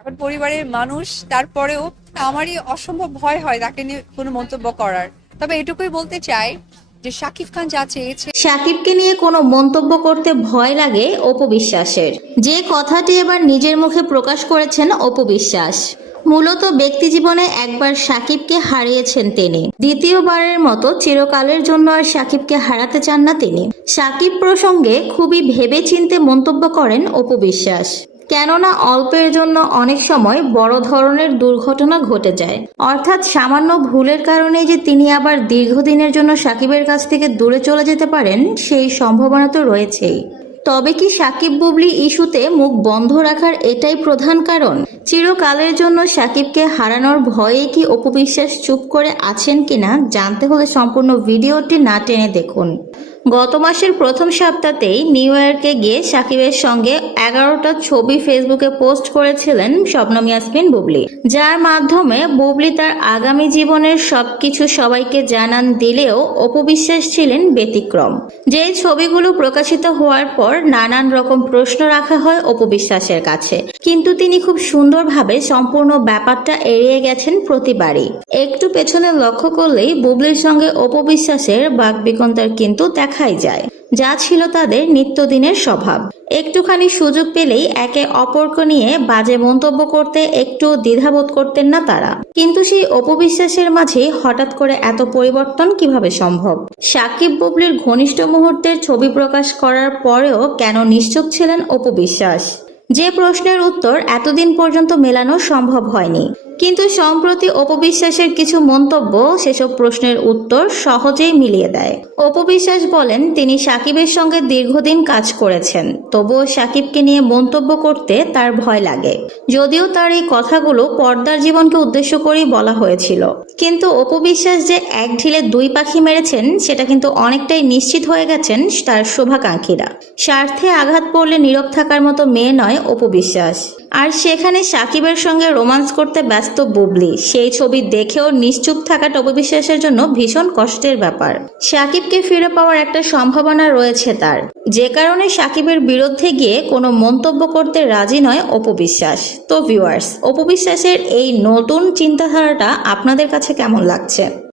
এখন পরিবারের মানুষ, তারপরেও আমারই অসম্ভব ভয় হয় তাকে নিয়ে কোনো মন্তব্য করার। তবে এটুকুই বলতে চাই যে শাকিব খান যা চেয়েছে সাকিবকে নিয়ে কোনো মন্তব্য করতে ভয় লাগে অপু বিশ্বাসের যে কথাটি এবার নিজের মুখে প্রকাশ করেছেন অপু বিশ্বাস মূলত ব্যক্তি জীবনে একবার সাকিবকে হারিয়েছেন তিনি। দ্বিতীয়বারের মতো চিরকালের জন্য আর সাকিবকে হারাতে চান না তিনি। সাকিব প্রসঙ্গে খুবই ভেবেচিন্তে মন্তব্য করেন অপু বিশ্বাস কেননা অল্পের জন্য অনেক সময় বড় ধরনের দুর্ঘটনা ঘটে যায়। অর্থাৎ সামান্য ভুলের কারণে যে তিনি আবার দীর্ঘদিনের জন্য সাকিবের কাছ থেকে দূরে চলে যেতে পারেন, সেই সম্ভাবনা তো রয়েছেই। তবে কি সাকিব বুবলি ইস্যুতে মুখ বন্ধ রাখার এটাই প্রধান কারণ? চিরকালের জন্য সাকিবকে হারানোর ভয়ে কি অপবিশ্বাস চুপ করে আছেন কিনা জানতে হলে সম্পূর্ণ ভিডিওটি না টেনে দেখুন। গত মাসের প্রথম সপ্তাহতেই নিউ ইয়র্কে গিয়ে সাকিবের সঙ্গে এগারোটা ছবি ফেসবুকে পোস্ট করেছিলেন শবনম ইয়াসমিন বুবলি। যার মাধ্যমে বুবলি তার আগামী জীবনের সবকিছু সবাইকে জানান দিলেও অপবিশ্বাস ছিলেন ব্যতিক্রম। যে ছবিগুলো প্রকাশিত হওয়ার পর নানান রকম প্রশ্ন রাখা হয় অপবিশ্বাসের কাছে। কিন্তু তিনি খুব সুন্দরভাবে সম্পূর্ণ ব্যাপারটা এড়িয়ে গেছেন প্রতিবারই। একটু পেছনে লক্ষ্য করলেই বুবলির সঙ্গে অপবিশ্বাসের বাকবিকন্তার কিন্তু দেখাই যায়, যা ছিল তাদের নিত্যদিনের স্বভাব। একটুখানি সুযোগ পেলেই একে অপরকে নিয়ে বাজে মন্তব্য করতে একটু দ্বিধাবোধ করতেন না তারা। কিন্তু সেই অপবিশ্বাসের মাঝে হঠাৎ করে এত পরিবর্তন কীভাবে সম্ভব? সাকিব বুবলির ঘনিষ্ঠ মুহূর্তের ছবি প্রকাশ করার পরেও কেন নিশ্চুপ ছিলেন অপবিশ্বাস? যে প্রশ্নের উত্তর এতদিন পর্যন্ত মেলানো সম্ভব হয়নি। কিন্তু সম্প্রতি অপবিশ্বাসের কিছু মন্তব্য সেসব প্রশ্নের উত্তর সহজেই মিলিয়ে দেয়। অপবিশ্বাস বলেন, তিনি সাকিবের সঙ্গে দীর্ঘদিন কাজ করেছেন। তবুও সাকিবকে নিয়ে মন্তব্য করতে তার ভয় লাগে। যদিও তার এই কথাগুলো পর্দার জীবনকে উদ্দেশ্য করেই বলা হয়েছিল। কিন্তু অপবিশ্বাস যে এক ঢিলে দুই পাখি মেরেছেন, সেটা কিন্তু অনেকটাই নিশ্চিত হয়ে গেছেন তার শুভাকাঙ্ক্ষীরা। স্বার্থে আঘাত পড়লে নীরব থাকার মতো মেয়ে নয় অপবিশ্বাস। আর সেখানে সাকিবের সঙ্গে রোমান্স করতে ব্যস্ত বুবলি। সেই ছবি দেখেও নিশ্চুপ থাকাটা অপবিশ্বাসের জন্য ভীষণ কষ্টের ব্যাপার। সাকিবকে ফিরে পাওয়ার একটা সম্ভাবনা রয়েছে তার। যে কারণে সাকিবের বিরুদ্ধে গিয়ে কোনো মন্তব্য করতে রাজি নয় অপবিশ্বাস তো ভিউয়ার্স অপবিশ্বাসের এই নতুন চিন্তাধারাটা আপনাদের কাছে কেমন লাগছে?